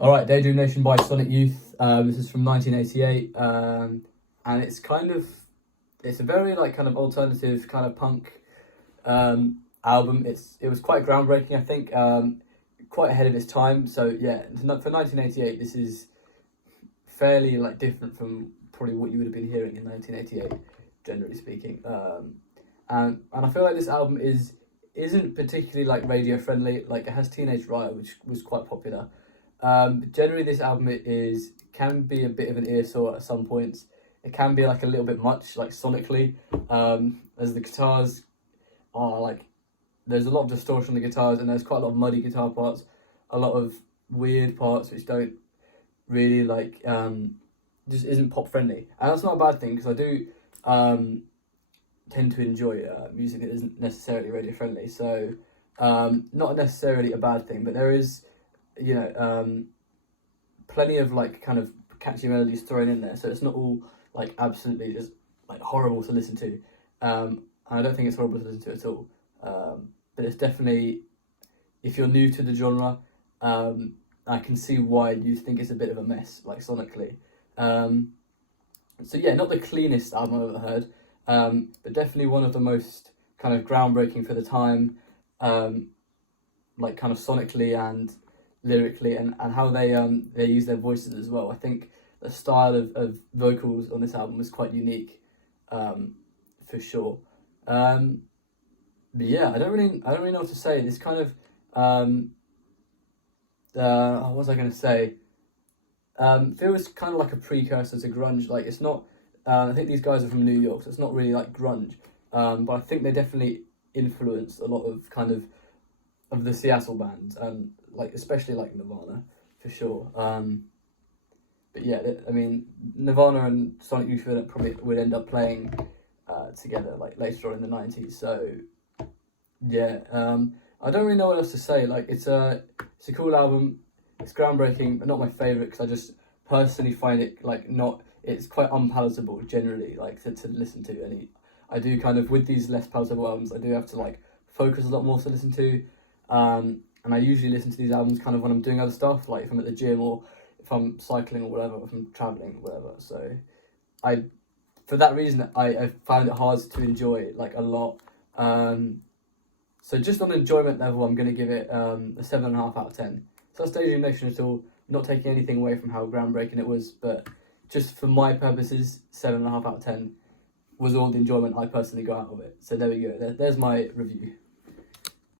All right, Daydream Nation by Sonic Youth. This is from 1988, and it's a very like kind of alternative kind of punk album. It was quite groundbreaking, I think, quite ahead of its time. So yeah, for 1988, this is fairly like different from probably what you would have been hearing in 1988, generally speaking. And I feel like this album isn't particularly like radio friendly. Like it has Teenage Riot, which was quite popular. But generally, this album can be a bit of an ear-sore at some points. It can be like a little bit much, like sonically, as the guitars are like, there's a lot of distortion on the guitars, and there's quite a lot of muddy guitar parts, a lot of weird parts which don't really like, just isn't pop friendly, and that's not a bad thing because I do tend to enjoy music that isn't necessarily radio friendly. So not necessarily a bad thing, but there is, plenty of like kind of catchy melodies thrown in there, so it's not all like absolutely just like horrible to listen to. And I don't think it's horrible to listen to at all. But it's definitely, if you're new to the genre, I can see why you think it's a bit of a mess, like sonically. So yeah, not the cleanest album I've ever heard, but definitely one of the most kind of groundbreaking for the time, like kind of sonically and lyrically, and how they use their voices as well. I think the style of vocals on this album was quite unique, for sure. But yeah, I don't really know what to say. This kind of what was I going to say? Feels kind of like a precursor to grunge. Like it's not. I think these guys are from New York, so it's not really like grunge. But I think they definitely influenced a lot of kind of the Seattle bands, and like especially like Nirvana for sure. But yeah, I mean Nirvana and Sonic Youth probably would end up playing together like later on in the 90s. So yeah, I don't really know what else to say. Like it's a cool album. It's groundbreaking, but not my favorite because I just personally find it like not. It's quite unpalatable generally, like to listen to. And I do kind of with these less palatable albums, I do have to like focus a lot more to listen to. And I usually listen to these albums kind of when I'm doing other stuff, like if I'm at the gym or if I'm cycling or whatever, if I'm traveling or whatever. So for that reason, I found it hard to enjoy like a lot. So just on enjoyment level, I'm going to give it a 7.5 out of 10. So that's Daydream Nation at all. Not taking anything away from how groundbreaking it was, but just for my purposes, 7.5 out of 10 was all the enjoyment I personally got out of it. So there we go. There's my review.